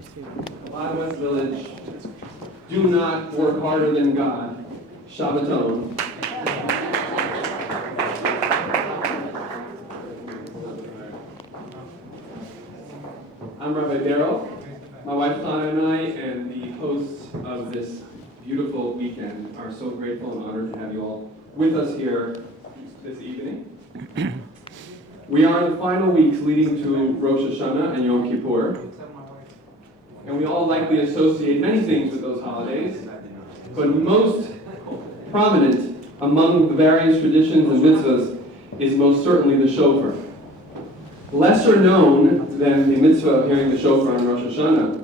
Chabad West Village, do not work harder than God, Shabbaton. I'm Rabbi Darrell. My wife Chana and I, and the hosts of this beautiful weekend, are so grateful and honored to have you all with us here this evening. We are in the final weeks leading to Rosh Hashanah and Yom Kippur, and we all likely associate many things with those holidays, but most prominent among the various traditions and mitzvahs is most certainly the shofar. Lesser known than the mitzvah of hearing the shofar on Rosh Hashanah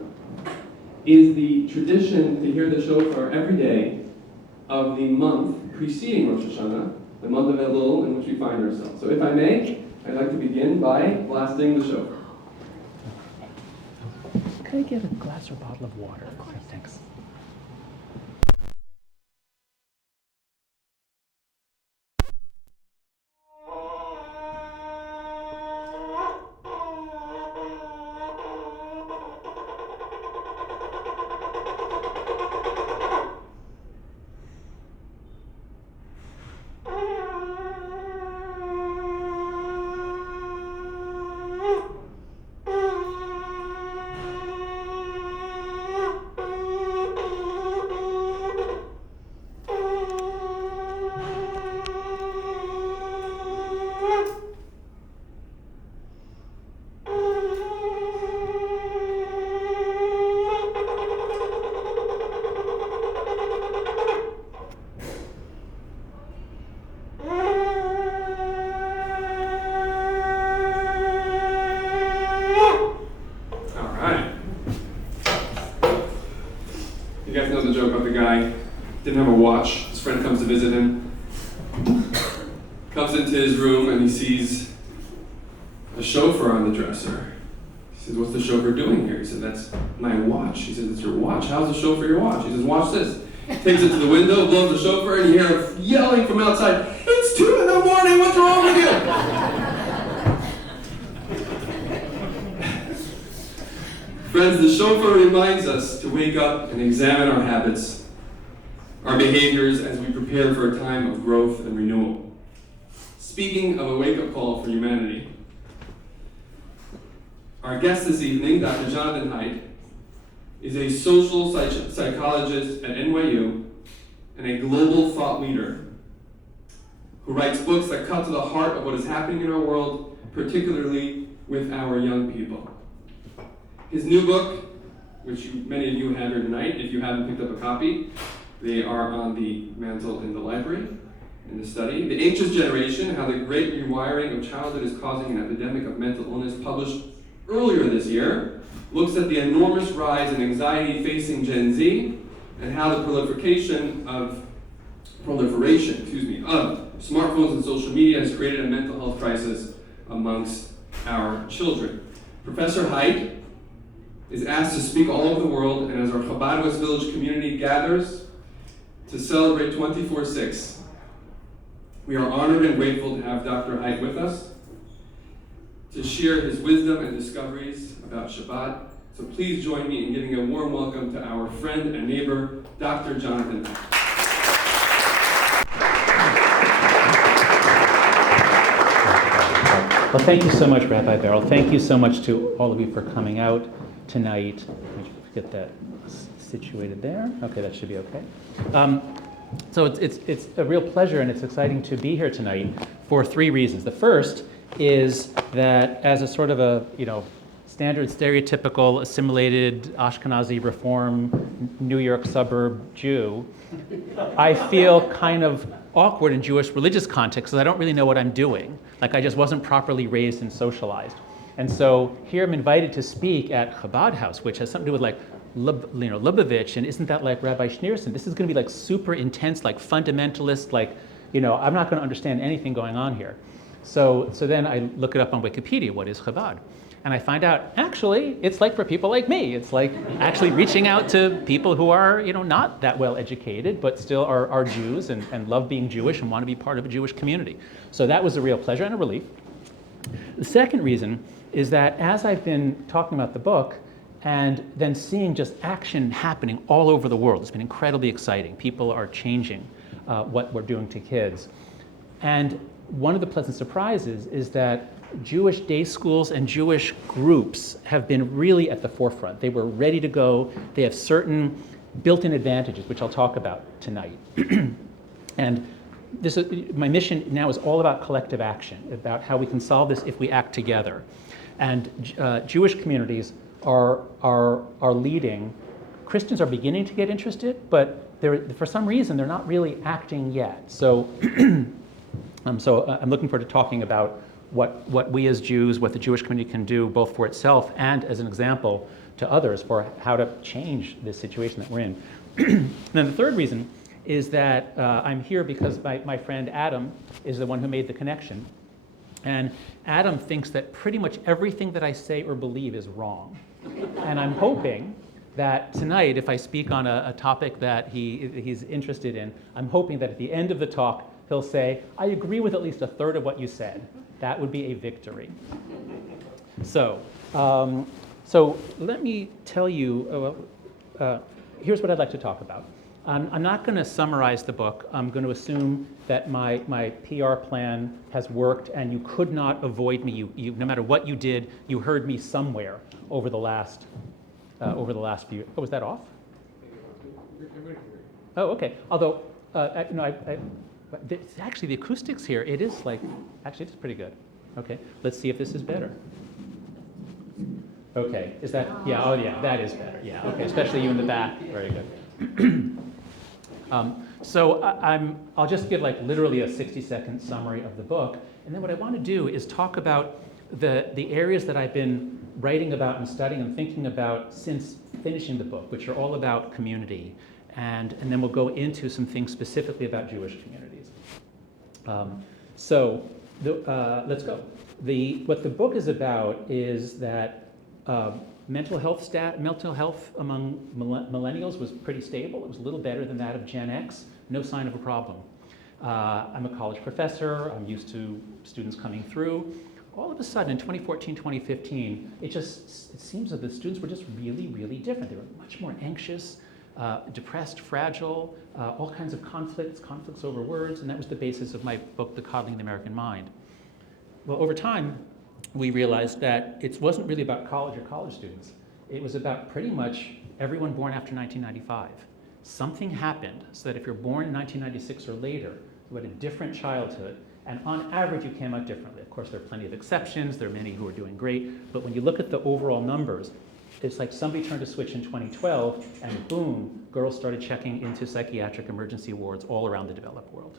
is the tradition to hear the shofar every day of the month preceding Rosh Hashanah, the month of Elul in which we find ourselves. So if I may, I'd like to begin by blasting the shofar. Could I get a glass or bottle of water? Thanks. Didn't have a watch. His friend comes to visit him. Comes into his room and he sees a shofar on the dresser. He says, "What's the shofar doing here?" He said, "That's my watch." He says, "It's your watch? How's the shofar your watch?" He says, "Watch this." Takes it to the window, blows the shofar, and you hear him yelling from outside, "It's 2 in the morning, what's wrong with you?" Friends, the shofar reminds us to wake up and examine our habits, our behaviors as we prepare for a time of growth and renewal. Speaking of a wake-up call for humanity, our guest this evening, Dr. Jonathan Haidt, is a social psychologist at NYU and a global thought leader who writes books that cut to the heart of what is happening in our world, particularly with our young people. His new book, which many of you have here tonight, if you haven't picked up a copy, they are on the mantle in the library, in the study. The Anxious Generation, How the Great Rewiring of Childhood is Causing an Epidemic of Mental Illness, published earlier this year, looks at the enormous rise in anxiety facing Gen Z and how the proliferation of smartphones and social media has created a mental health crisis amongst our children. Professor Haidt is asked to speak all over the world, and as our Chabad West Village community gathers to celebrate 24/6. We are honored and grateful to have Dr. Haidt with us to share his wisdom and discoveries about Shabbat. So please join me in giving a warm welcome to our friend and neighbor, Dr. Jonathan Haidt. Well, thank you so much, Rabbi Darrell. Thank you so much to all of you for coming out tonight. Let me get that situated there. Okay, that should be okay. So it's a real pleasure and it's exciting to be here tonight for 3 reasons. The first is that as a sort of a standard stereotypical assimilated Ashkenazi Reform New York suburb Jew, I feel kind of awkward in Jewish religious context because I don't really know what I'm doing. Like I just wasn't properly raised and socialized. And so here I'm invited to speak at Chabad House, which has something to do with like Lubavitch, and isn't that like Rabbi Schneerson? This is going to be like super intense, like fundamentalist, like, I'm not going to understand anything going on here. So then I look it up on Wikipedia, what is Chabad? And I find out, actually, it's like for people like me. It's like actually reaching out to people who are, not that well educated, but still are Jews and love being Jewish and want to be part of a Jewish community. So that was a real pleasure and a relief. The second reason is that as I've been talking about the book, and then seeing just action happening all over the world. It's been incredibly exciting. People are changing what we're doing to kids. And one of the pleasant surprises is that Jewish day schools and Jewish groups have been really at the forefront. They were ready to go. They have certain built-in advantages, which I'll talk about tonight. And my mission now is all about collective action, about how we can solve this if we act together. And Jewish communities are leading. Christians are beginning to get interested, but for some reason they're not really acting yet. So, I'm looking forward to talking about what we as Jews, what the Jewish community can do, both for itself and as an example to others for how to change this situation that we're in. And then the third reason is that I'm here because my friend Adam is the one who made the connection. And Adam thinks that pretty much everything that I say or believe is wrong. And I'm hoping that tonight, if I speak on a topic that he's interested in, I'm hoping that at the end of the talk, he'll say, I agree with at least a third of what you said. That would be a victory. So let me tell you, here's what I'd like to talk about. I'm not going to summarize the book. I'm going to assume that my PR plan has worked and you could not avoid me. No matter what you did, you heard me somewhere over the last few. Oh, was that off? Oh, okay. Although, actually the acoustics here, it is it's pretty good. Okay, let's see if this is better. Okay, is that, yeah, oh yeah, that is better. Yeah, okay, especially you in the back. Very good. So I'll just give literally a 60-second summary of the book, and then what I want to do is talk about the areas that I've been writing about and studying and thinking about since finishing the book, which are all about community, and then we'll go into some things specifically about Jewish communities. Let's go. What the book is about is that mental health among millennials was pretty stable. It was a little better than that of Gen X. No sign of a problem. I'm a college professor. I'm used to students coming through. All of a sudden, in 2014, 2015, it seems that the students were just really, really different. They were much more anxious, depressed, fragile, all kinds of conflicts over words, and that was the basis of my book, The Coddling the American Mind. Well, over time, we realized that it wasn't really about college or college students. It was about pretty much everyone born after 1995. Something happened so that if you're born in 1996 or later, you had a different childhood, and on average, you came out differently. Of course, there are plenty of exceptions. There are many who are doing great, but when you look at the overall numbers, it's like somebody turned a switch in 2012, and boom, girls started checking into psychiatric emergency wards all around the developed world.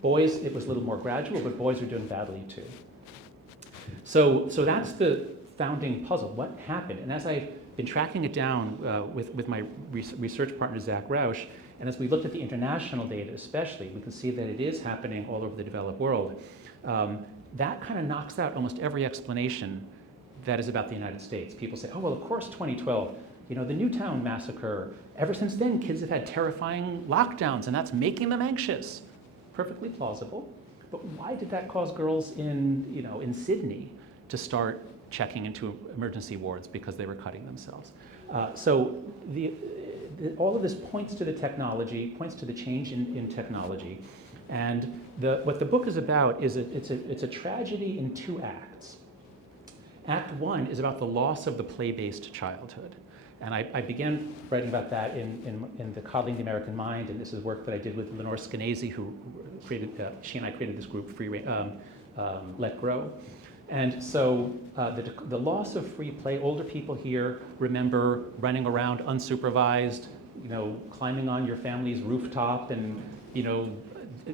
Boys, it was a little more gradual, but boys were doing badly too. So that's the founding puzzle. What happened? And as I've been tracking it down with my research partner, Zach Rausch, and as we looked at the international data especially, we can see that it is happening all over the developed world. That kind of knocks out almost every explanation that is about the United States. People say, oh, well, of course, 2012, the Newtown massacre. Ever since then, kids have had terrifying lockdowns, and that's making them anxious. Perfectly plausible. But why did that cause girls in Sydney to start checking into emergency wards because they were cutting themselves? So all of this points to the technology, points to the change in technology. And what the book is about is it's a tragedy in two acts. Act one is about the loss of the play-based childhood. And I began writing about that in The Coddling the American Mind, and this is work that I did with Lenore Skenazy, who she and I created this group, Let Grow. And so the loss of free play, older people here remember running around unsupervised, climbing on your family's rooftop and,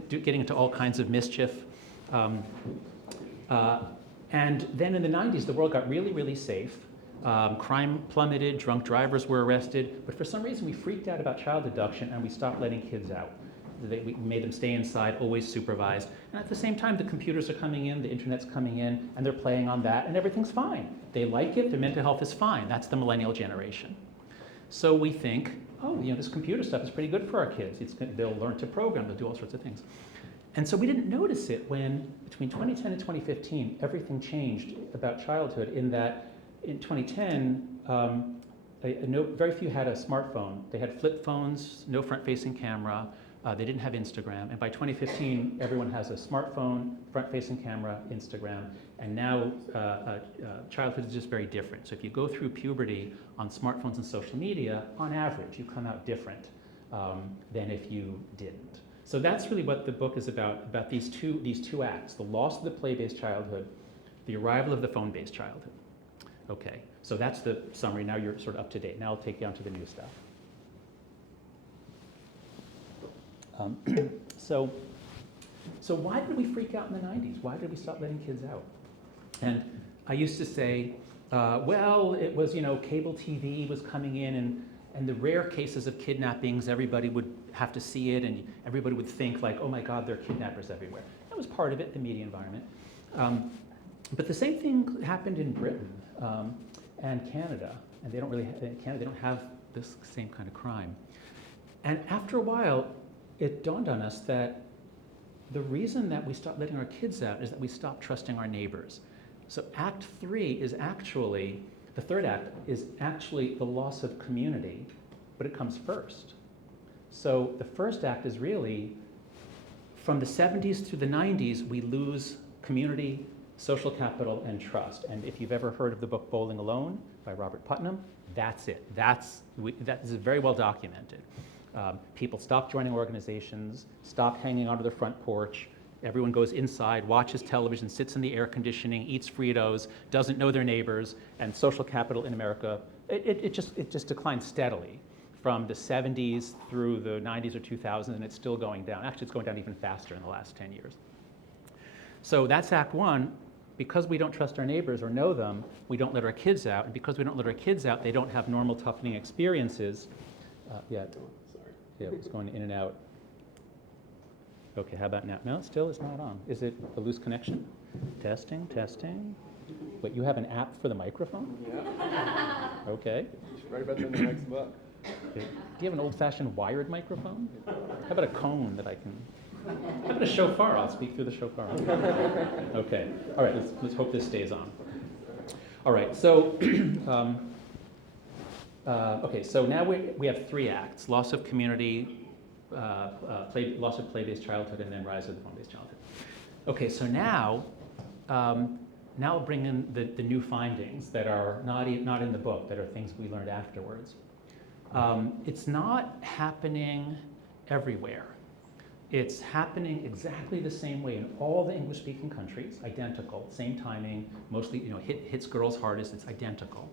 getting into all kinds of mischief. And then in the 90s, the world got really, really safe. Crime plummeted, drunk drivers were arrested, but for some reason we freaked out about child abduction and we stopped letting kids out. We made them stay inside, always supervised. And at the same time, the computers are coming in, the internet's coming in, and they're playing on that, and everything's fine. They like it, their mental health is fine. That's the millennial generation. So we think, oh, this computer stuff is pretty good for our kids. They'll learn to program, they'll do all sorts of things. And so we didn't notice it when, between 2010 and 2015, everything changed about childhood in that in 2010, very few had a smartphone. They had flip phones, no front-facing camera. They didn't have Instagram. And by 2015, everyone has a smartphone, front-facing camera, Instagram. And now childhood is just very different. So if you go through puberty on smartphones and social media, on average, you come out different than if you didn't. So that's really what the book is about these two acts, the loss of the play-based childhood, the arrival of the phone-based childhood. Okay, so that's the summary. Now you're sort of up to date. Now I'll take you on to the new stuff. So why did we freak out in the 90s? Why did we stop letting kids out? And I used to say, well, it was, cable TV was coming in, and the rare cases of kidnappings, everybody would have to see it, and everybody would think like, oh my God, there are kidnappers everywhere. That was part of it, the media environment. But the same thing happened in Britain and Canada, and they don't have this same kind of crime. And after a while, it dawned on us that the reason that we stopped letting our kids out is that we stopped trusting our neighbors. So Act 3 is actually, the third act is actually the loss of community, but it comes first. So the first act is really, from the 70s through the 90s, we lose community, social capital, and trust. And if you've ever heard of the book Bowling Alone by Robert Putnam, that's it. That is very well documented. People stop joining organizations, stop hanging onto their front porch. Everyone goes inside, watches television, sits in the air conditioning, eats Fritos, doesn't know their neighbors, and social capital in America, it just declined steadily from the 70s through the 90s or 2000s, and it's still going down. Actually, it's going down even faster in the last 10 years. So that's Act 1. Because we don't trust our neighbors or know them, we don't let our kids out. And because we don't let our kids out, they don't have normal toughening experiences. Yeah, it's going in and out. Okay, how about now? No, still it's not on. Is it a loose connection? Testing. Wait, you have an app for the microphone? Yeah. Okay. You should write about that in the next book. Okay. Do you have an old-fashioned wired microphone? How about a cone that I can... How about a shofar? I'll speak through the shofar. Okay. All right, let's hope this stays on. All right, so... okay, so now we have 3 acts: loss of community, loss of play-based childhood, and then rise of the phone-based childhood. Okay, so now I'll bring in the new findings that are not in the book, that are things we learned afterwards. It's not happening everywhere. It's happening exactly the same way in all the English-speaking countries, identical, same timing, mostly hits girls hardest, it's identical.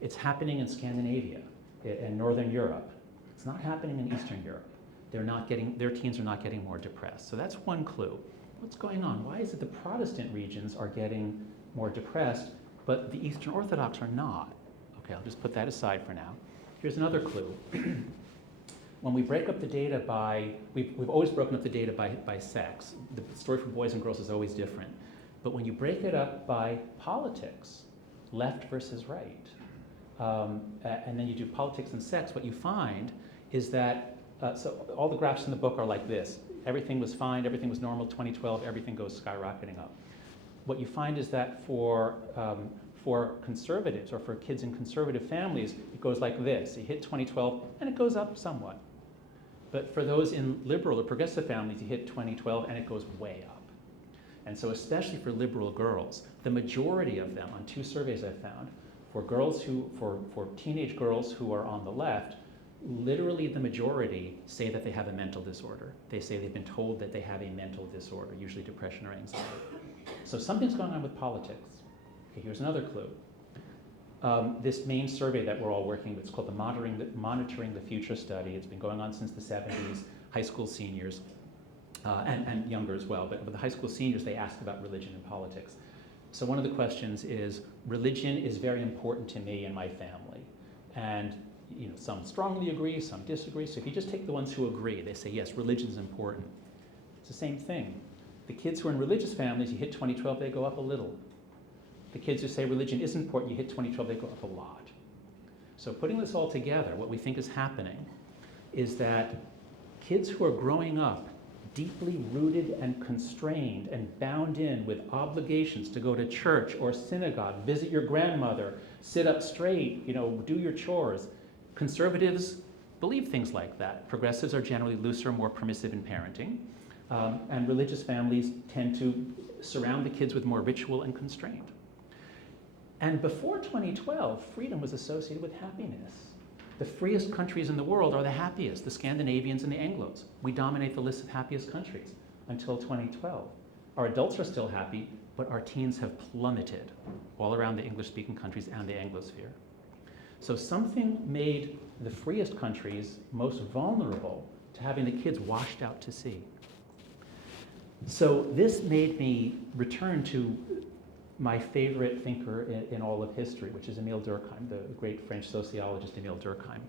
It's happening in Scandinavia and Northern Europe. It's not happening in Eastern Europe. Their teens are not getting more depressed. So that's one clue. What's going on? Why is it the Protestant regions are getting more depressed, but the Eastern Orthodox are not? Okay, I'll just put that aside for now. Here's another clue. When we break up the data we've always broken up the data by sex. The story for boys and girls is always different. But when you break it up by politics, left versus right, and then you do politics and sex, what you find is that, so all the graphs in the book are like this. Everything was fine, everything was normal, 2012, everything goes skyrocketing up. What you find is that for conservatives, or for kids in conservative families, it goes like this. You hit 2012, and it goes up somewhat. But for those in liberal or progressive families, you hit 2012, and it goes way up. And so especially for liberal girls, the majority of them, on 2 surveys I've found, for teenage girls who are on the left, literally the majority say that they have a mental disorder. They say they've been told that they have a mental disorder, usually depression or anxiety. So something's going on with politics. Okay, here's another clue. This main survey that we're all working with, it's called the Monitoring the Future study. It's been going on since the 70s, high school seniors, and younger as well. But with the high school seniors, they ask about religion and politics. So one of the questions is, religion is very important to me and my family. And some strongly agree, some disagree. So if you just take the ones who agree, they say, yes, religion's important. It's the same thing. The kids who are in religious families, you hit 2012, they go up a little. The kids who say religion is important, you hit 2012, they go up a lot. So putting this all together, what we think is happening is that kids who are growing up deeply rooted and constrained and bound in with obligations to go to church or synagogue, visit your grandmother, sit up straight, do your chores. Conservatives believe things like that. Progressives are generally looser, more permissive in parenting. And religious families tend to surround the kids with more ritual and constraint. And before 2012, freedom was associated with happiness. The freest countries in the world are the happiest, the Scandinavians and the Anglos. We dominate the list of happiest countries until 2012. Our adults are still happy, but our teens have plummeted all around the English-speaking countries and the Anglosphere. So something made the freest countries most vulnerable to having the kids washed out to sea. So this made me return to my favorite thinker in all of history, which is Emil Durkheim, the great French sociologist Emil Durkheim.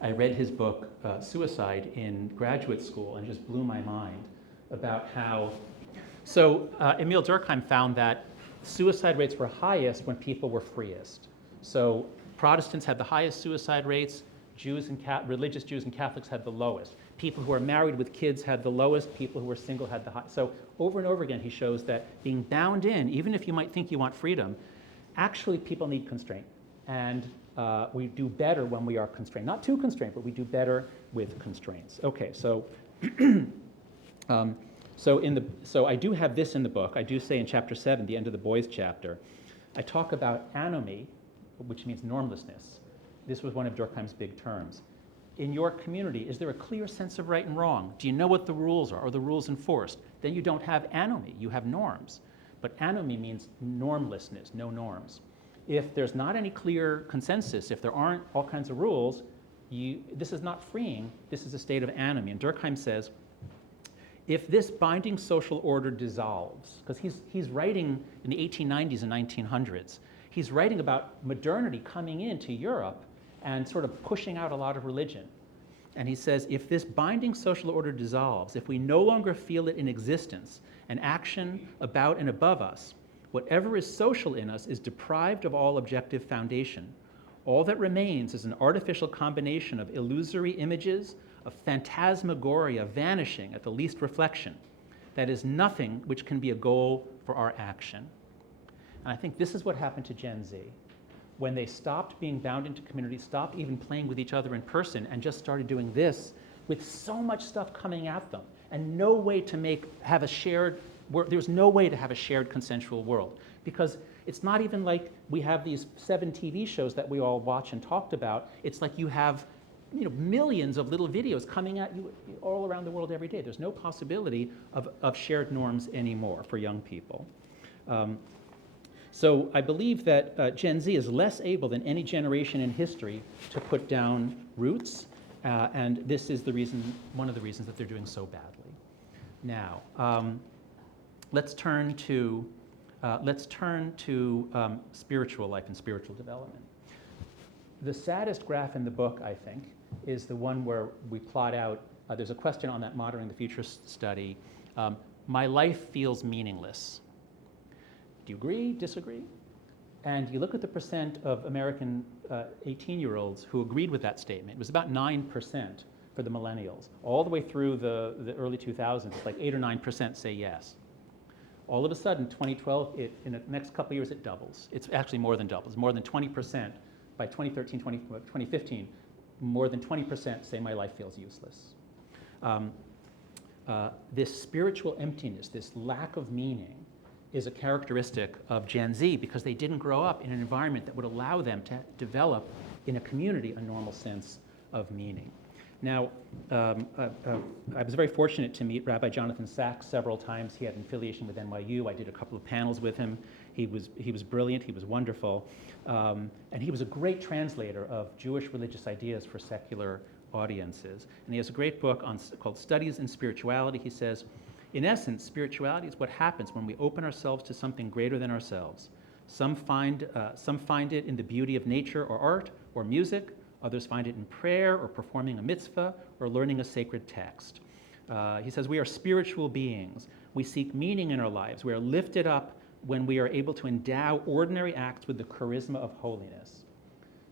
I read his book, Suicide, in graduate school and just blew my mind about how... So Emil Durkheim found that suicide rates were highest when people were freest. So Protestants had the highest suicide rates, religious Jews and Catholics had the lowest. People who are married with kids had the lowest, people who were single had the highest. So over and over again, he shows that being bound in, even if you might think you want freedom, actually people need constraint. And we do better when we are constrained. Not too constrained, but we do better with constraints. Okay, so so I do have this in the book. I do say in chapter 7, the end of the boys chapter, I talk about anomy, which means normlessness. This was one of Durkheim's big terms. In your community, is there a clear sense of right and wrong? Do you know what the rules are? Are the rules enforced? Then you don't have anomy, you have norms. But anomy means normlessness, no norms. If there's not any clear consensus, if there aren't all kinds of rules, this is not freeing, this is a state of anomy. And Durkheim says, if this binding social order dissolves, because he's writing in the 1890s and 1900s, he's writing about modernity coming into Europe and sort of pushing out a lot of religion. And he says, if this binding social order dissolves, if we no longer feel it in existence, an action about and above us, whatever is social in us is deprived of all objective foundation. All that remains is an artificial combination of illusory images, of phantasmagoria vanishing at the least reflection. That is nothing which can be a goal for our action. And I think this is what happened to Gen Z. When they stopped being bound into communities, stopped even playing with each other in person, and just started doing this with so much stuff coming at them, and no way to have a shared, there's no way to have a shared consensual world. Because it's not even like we have these 7 TV shows that we all watch and talked about. It's like you have millions of little videos coming at you all around the world every day. There's no possibility of shared norms anymore for young people. So I believe that Gen Z is less able than any generation in history to put down roots, and this is one of the reasons that they're doing so badly. Now, let's turn to spiritual life and spiritual development. The saddest graph in the book, I think, is the one where we plot out, there's a question on that Monitoring the Future study, my life feels meaningless. Do you agree, disagree? And you look at the percent of American 18-year-olds who agreed with that statement. It was about 9% for the millennials. All the way through the early 2000s, it's like 8 or 9% say yes. All of a sudden, 2012, in the next couple of years, it doubles. It's actually more than doubles, more than 20%. By 2013, 2015, more than 20% say my life feels useless. This spiritual emptiness, this lack of meaning, is a characteristic of Gen Z because they didn't grow up in an environment that would allow them to develop in a community a normal sense of meaning. Now, I was very fortunate to meet Rabbi Jonathan Sacks several times. He had an affiliation with NYU. I did a couple of panels with him. He was brilliant. He was wonderful. And he was a great translator of Jewish religious ideas for secular audiences. And he has a great book called Studies in Spirituality. He says, in essence, spirituality is what happens when we open ourselves to something greater than ourselves. Some find it in the beauty of nature or art or music. Others find it in prayer or performing a mitzvah or learning a sacred text. He says we are spiritual beings. We seek meaning in our lives. We are lifted up when we are able to endow ordinary acts with the charisma of holiness.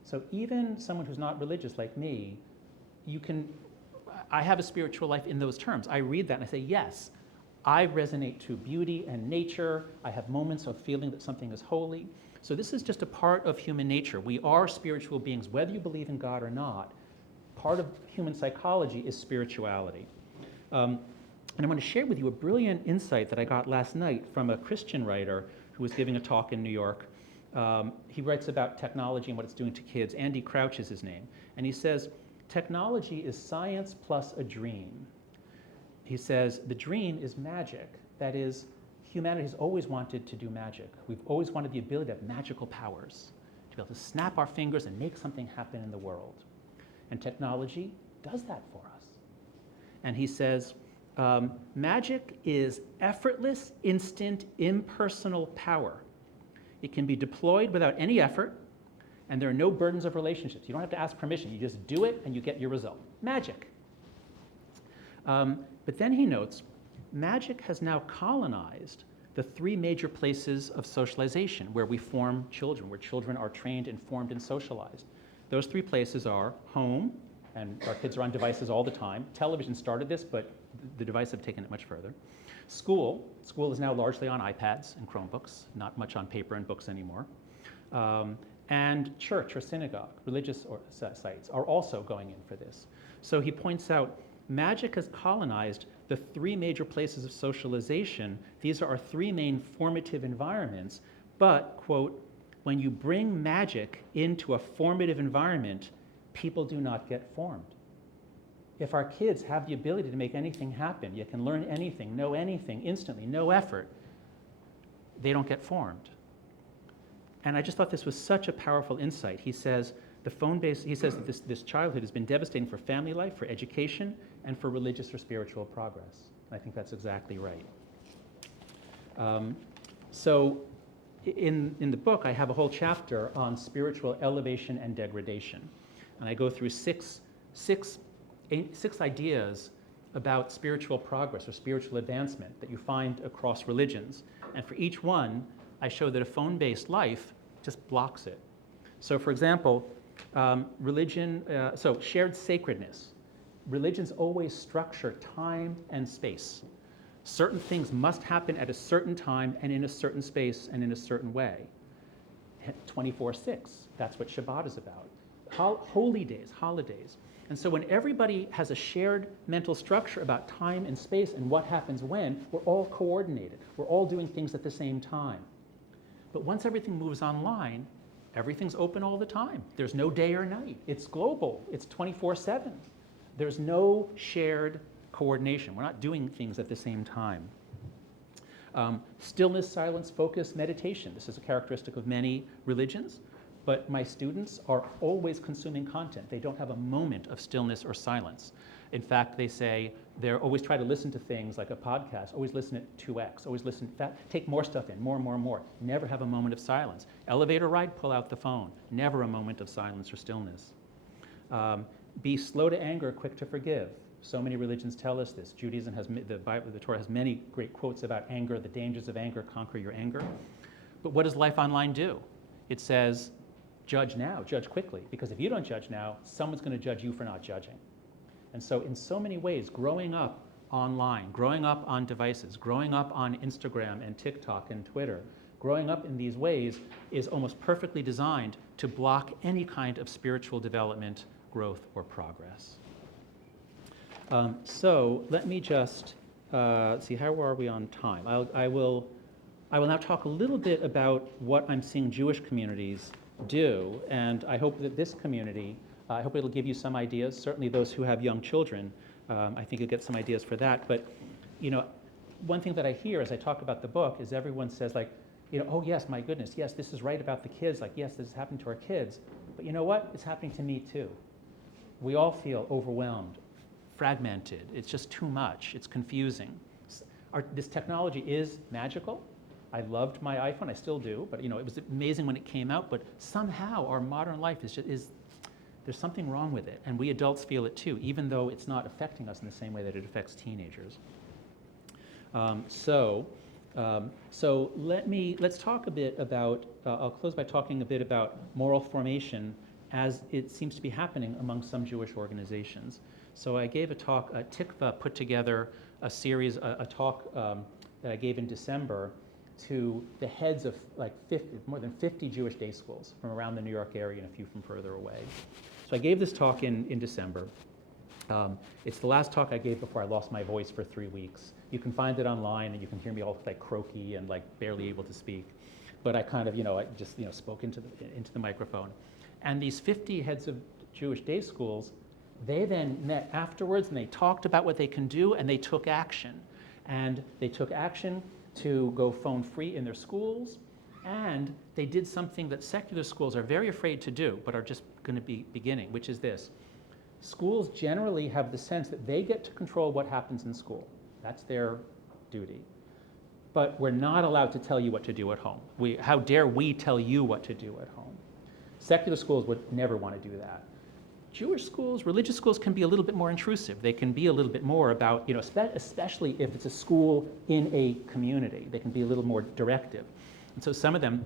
So even someone who's not religious like me, I have a spiritual life in those terms. I read that and I say, yes, I resonate to beauty and nature. I have moments of feeling that something is holy. So this is just a part of human nature. We are spiritual beings, whether you believe in God or not. Part of human psychology is spirituality. And I want to share with you a brilliant insight that I got last night from a Christian writer who was giving a talk in New York. He writes about technology and what it's doing to kids. Andy Crouch is his name. And he says, technology is science plus a dream. He says, the dream is magic. That is, humanity has always wanted to do magic. We've always wanted the ability to have magical powers, to be able to snap our fingers and make something happen in the world. And technology does that for us. And he says, magic is effortless, instant, impersonal power. It can be deployed without any effort, and there are no burdens of relationships. You don't have to ask permission. You just do it, and you get your result. Magic. But then he notes, magic has now colonized the three major places of socialization where we form children, where children are trained, informed, and socialized. Those three places are home, and our kids are on devices all the time. Television started this, but the devices have taken it much further. School is now largely on iPads and Chromebooks, not much on paper and books anymore. And church or synagogue, religious sites are also going in for this. So he points out, magic has colonized the three major places of socialization. These are our three main formative environments, but, quote, when you bring magic into a formative environment, people do not get formed. If our kids have the ability to make anything happen, you can learn anything, know anything instantly, no effort, they don't get formed. And I just thought this was such a powerful insight. He says that this childhood has been devastating for family life, for education, and for religious or spiritual progress. And I think that's exactly right. So in the book, I have a whole chapter on spiritual elevation and degradation. And I go through six ideas about spiritual progress or spiritual advancement that you find across religions. And for each one, I show that a phone-based life just blocks it. So for example, shared sacredness. Religions always structure time and space. Certain things must happen at a certain time and in a certain space and in a certain way. 24/6, that's what Shabbat is about. Holy days, holidays. And so when everybody has a shared mental structure about time and space and what happens when, we're all coordinated. We're all doing things at the same time. But once everything moves online, everything's open all the time. There's no day or night. It's global. It's 24/7. There's no shared coordination. We're not doing things at the same time. Stillness, silence, focus, meditation. This is a characteristic of many religions. But my students are always consuming content. They don't have a moment of stillness or silence. In fact, they say they're always try to listen to things like a podcast, always listen at 2x, always listen, take more stuff in, more. Never have a moment of silence. Elevator ride, pull out the phone. Never a moment of silence or stillness. Be slow to anger, quick to forgive. So many religions tell us this. Judaism has, the Bible, the Torah has many great quotes about anger, the dangers of anger, conquer your anger. But what does life online do? It says, judge now, judge quickly, because if you don't judge now, someone's going to judge you for not judging. And so in so many ways, growing up online, growing up on devices, growing up on Instagram and TikTok and Twitter, growing up in these ways is almost perfectly designed to block any kind of spiritual development, growth, or progress. So let me just see, how are we on time? I will now talk a little bit about what I'm seeing Jewish communities do, and I hope that this community, I hope it'll give you some ideas, certainly those who have young children, I think you'll get some ideas for that. But, one thing that I hear as I talk about the book is everyone says oh yes, my goodness, yes, this is right about the kids, yes, this is happening to our kids, but you know what? It's happening to me too. We all feel overwhelmed, fragmented, it's just too much, it's confusing. This technology is magical. I loved my iPhone, I still do, but it was amazing when it came out, but somehow our modern life there's something wrong with it, and we adults feel it too, even though it's not affecting us in the same way that it affects teenagers. So let's talk a bit about, I'll close by talking a bit about moral formation as it seems to be happening among some Jewish organizations. So I gave a talk, Tikva put together a series, a talk that I gave in December to the heads of like more than 50 Jewish day schools from around the New York area and a few from further away. So I gave this talk in December. It's the last talk I gave before I lost my voice for 3 weeks. You can find it online and you can hear me all like croaky and like barely able to speak. But I kind of, I just, spoke into the microphone. And these 50 heads of Jewish day schools, they then met afterwards and they talked about what they can do and they took action. And they took action to go phone free in their schools, and they did something that secular schools are very afraid to do, but are just going to be beginning, which is this. Schools generally have the sense that they get to control what happens in school. That's their duty. But we're not allowed to tell you what to do at home. How dare we tell you what to do at home? Secular schools would never want to do that. Jewish schools, religious schools can be a little bit more intrusive. They can be a little bit more about, especially if it's a school in a community, they can be a little more directive. And so some of them,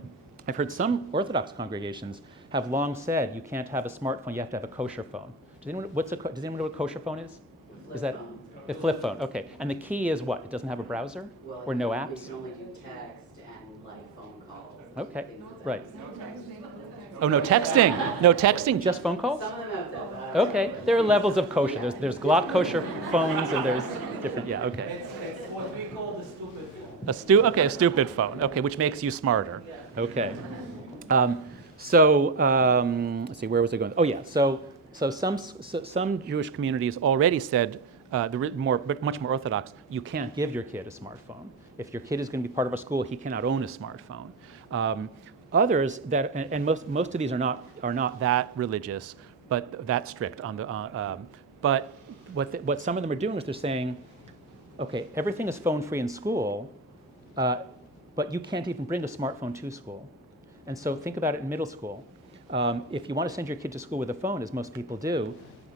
I've heard some Orthodox congregations have long said you can't have a smartphone, you have to have a kosher phone. Does anyone know what a kosher phone is? Is that a flip phone? Okay. And the key is what? It doesn't have a browser or no apps? You can only do text and like phone calls. Okay, right. Oh, no texting. No texting, just phone calls? Some of them have that. Okay, there are levels of kosher. There's glot kosher phones and there's different, yeah, okay. It's what we call the stupid phone. A stupid phone, okay, which makes you smarter. Okay. Let's see, where was I going? Oh yeah, so some Jewish communities already said, but much more Orthodox, you can't give your kid a smartphone. If your kid is going to be part of a school, he cannot own a smartphone. Others that, and most of these are not that religious, but that strict on the. But what some of them are doing is they're saying, okay, everything is phone free in school, but you can't even bring a smartphone to school. And so think about it in middle school. If you want to send your kid to school with a phone, as most people do,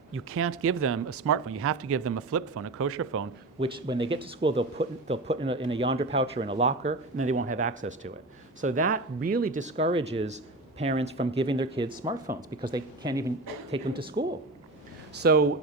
you can't give them a smartphone. You have to give them a flip phone, a kosher phone, which when they get to school, they'll put in a yonder pouch or in a locker, and then they won't have access to it. So that really discourages parents from giving their kids smartphones because they can't even take them to school. So,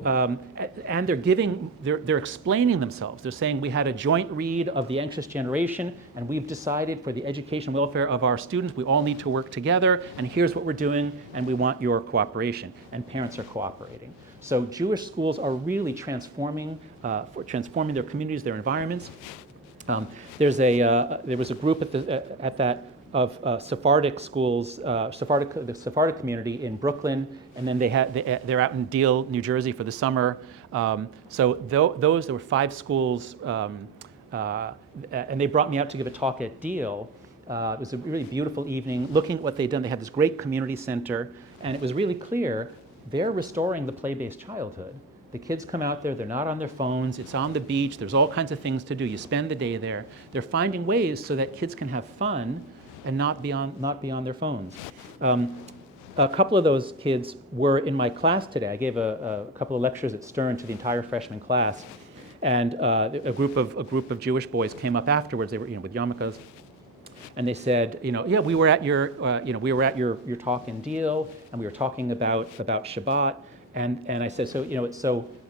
and they're explaining themselves. They're saying we had a joint read of The Anxious Generation, and we've decided for the education and welfare of our students, we all need to work together, and here's what we're doing, and we want your cooperation. And parents are cooperating. So Jewish schools are really transforming their communities, their environments. There was a group of Sephardic schools, the Sephardic community in Brooklyn, and then they're out in Deal, New Jersey for the summer. So there were 5 schools, and they brought me out to give a talk at Deal. It was a really beautiful evening, looking at what they'd done. They had this great community center, and it was really clear they're restoring the play-based childhood. The kids come out there, they're not on their phones, it's on the beach, there's all kinds of things to do. You spend the day there. They're finding ways so that kids can have fun and not be on their phones. A couple of those kids were in my class today. I gave a couple of lectures at Stern to the entire freshman class, and a group of Jewish boys came up afterwards. They were with yarmulkes, and they said, yeah, we were at your talk in Deal, and we were talking about Shabbat, and I said, so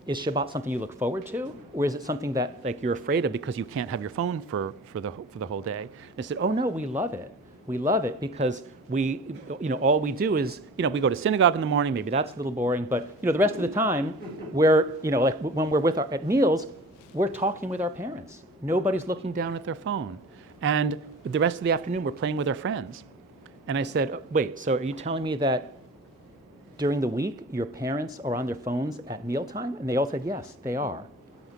is Shabbat something you look forward to, or is it something that like you're afraid of because you can't have your phone for the whole day? And they said, oh no, we love it. We love it because all we do is, we go to synagogue in the morning, maybe that's a little boring, but, the rest of the time, we're, like when we're at meals, we're talking with our parents. Nobody's looking down at their phone. And the rest of the afternoon, we're playing with our friends. And I said, wait, so are you telling me that during the week, your parents are on their phones at mealtime? And they all said, yes, they are.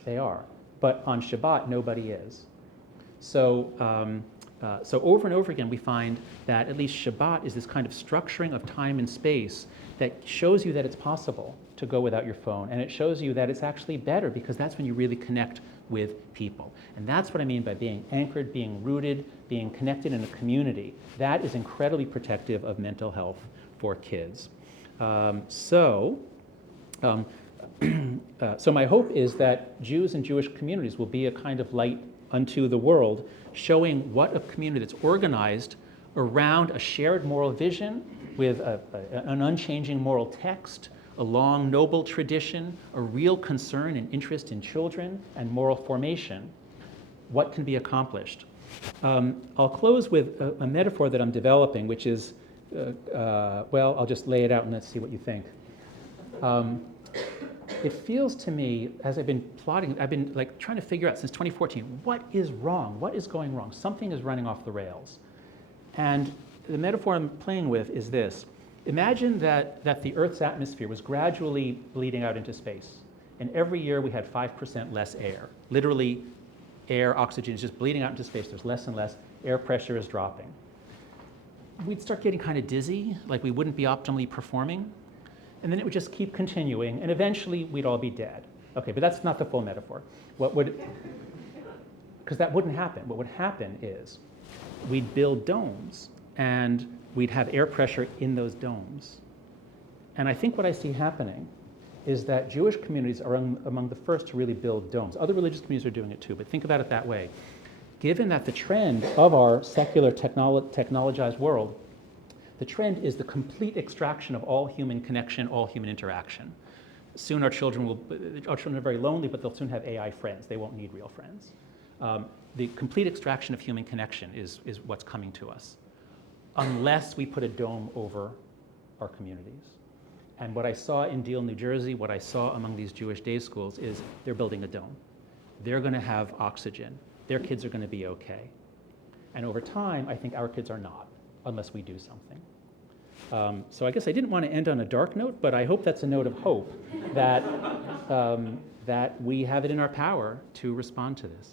They are. But on Shabbat, nobody is. So over and over again, we find that at least Shabbat is this kind of structuring of time and space that shows you that it's possible to go without your phone. And it shows you that it's actually better because that's when you really connect with people. And that's what I mean by being anchored, being rooted, being connected in a community. That is incredibly protective of mental health for kids. So my hope is that Jews and Jewish communities will be a kind of light unto the world, showing what a community that's organized around a shared moral vision with an unchanging moral text, a long, noble tradition, a real concern and interest in children and moral formation, what can be accomplished? I'll close with a metaphor that I'm developing, which is, well, I'll just lay it out and let's see what you think. It feels to me, as I've been plotting, I've been like trying to figure out since 2014, what is wrong? What is going wrong? Something is running off the rails. And the metaphor I'm playing with is this. Imagine that the Earth's atmosphere was gradually bleeding out into space. And every year we had 5% less air. Literally, air, oxygen is just bleeding out into space. There's less and less. Air pressure is dropping. We'd start getting kind of dizzy, like we wouldn't be optimally performing. And then it would just keep continuing, and eventually we'd all be dead. Okay, but that's not the full metaphor. Because that wouldn't happen. What would happen is we'd build domes, and we'd have air pressure in those domes. And I think what I see happening is that Jewish communities are among the first to really build domes. Other religious communities are doing it too, but think about it that way. Given that the trend of our secular technologized world, the trend is the complete extraction of all human connection, all human interaction. Soon our children are very lonely, but they'll soon have AI friends. They won't need real friends. The complete extraction of human connection is what's coming to us, unless we put a dome over our communities. And what I saw in Deal, New Jersey, what I saw among these Jewish day schools is they're building a dome. They're going to have oxygen. Their kids are going to be okay. And over time, I think our kids are not, unless we do something. So I guess I didn't want to end on a dark note, but I hope that's a note of hope that, that we have it in our power to respond to this.